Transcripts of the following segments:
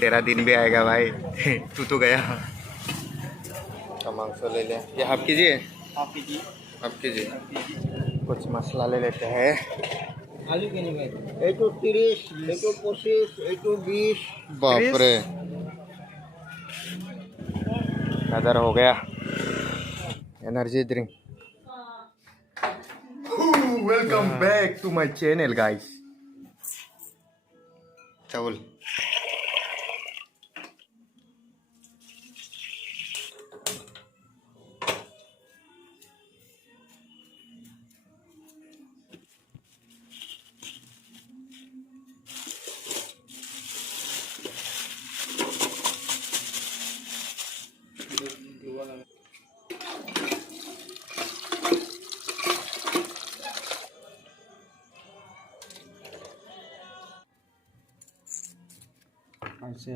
तेरा दिन भी आएगा भाई। तू तो गया। तो मांस ले ले, ये हाफ के जी है। हाफ के जी। हाफ के जी। कुछ मसाला ले लेते हैं। आलू के नहीं भाई, 30, 25, 20। बाप रे, नजर हो गया। Energy drink. Welcome back to my channel guys. चावल अच्छा,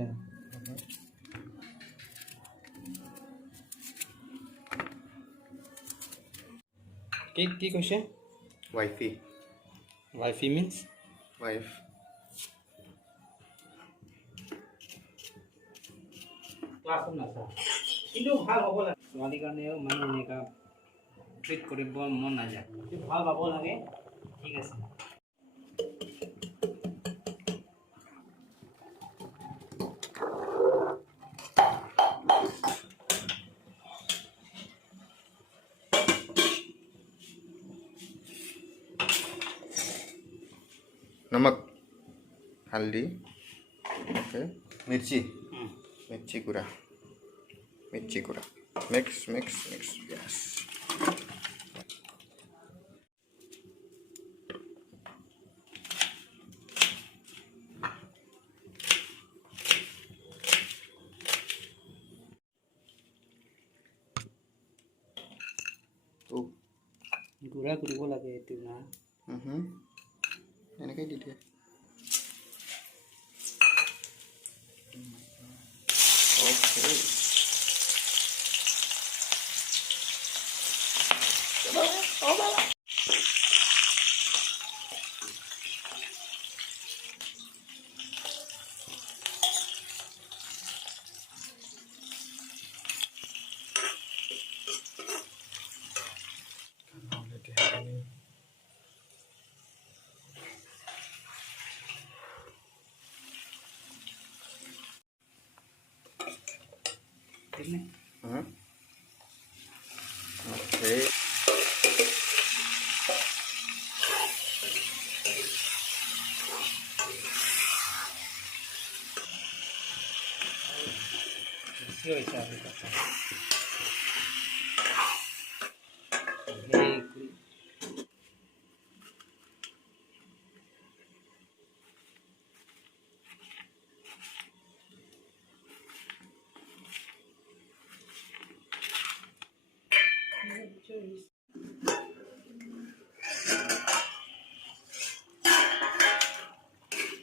কি কৈছে? वाइफी। Wifey means wife. ক্লাছত নাচা কিন্তু ভাল হ'ব লাগে। ছোৱালীৰ কাৰণেও মানে এনেকুৱা ট্ৰিট কৰিব মন নাযায়, কিন্তু ভাল পাব লাগে। ঠিক আছে। नमक, हल्दी, ओके, मिर्ची, मिर्ची गुड़ा, मिक्स मिक्स मिक्स, यस। গুড়া কৰিব লাগে এইটো না। এনেকৈ দি দিয়ে। Okay, okay.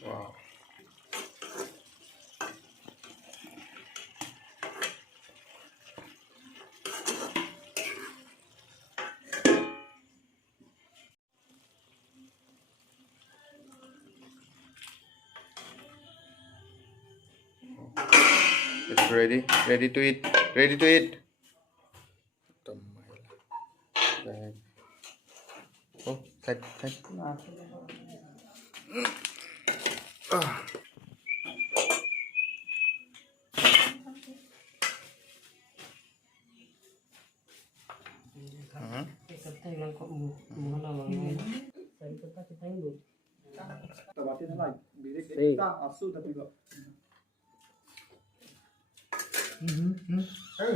Wow. It's ready. Ready to eat. Ready to eat. Oh, cut.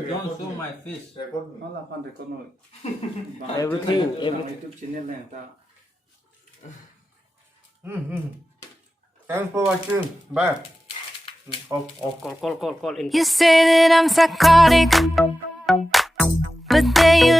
Don't show my fish. Everything. YouTube channel में था। Thanks for watching. Bye. Call. You say that I'm psychotic, but then you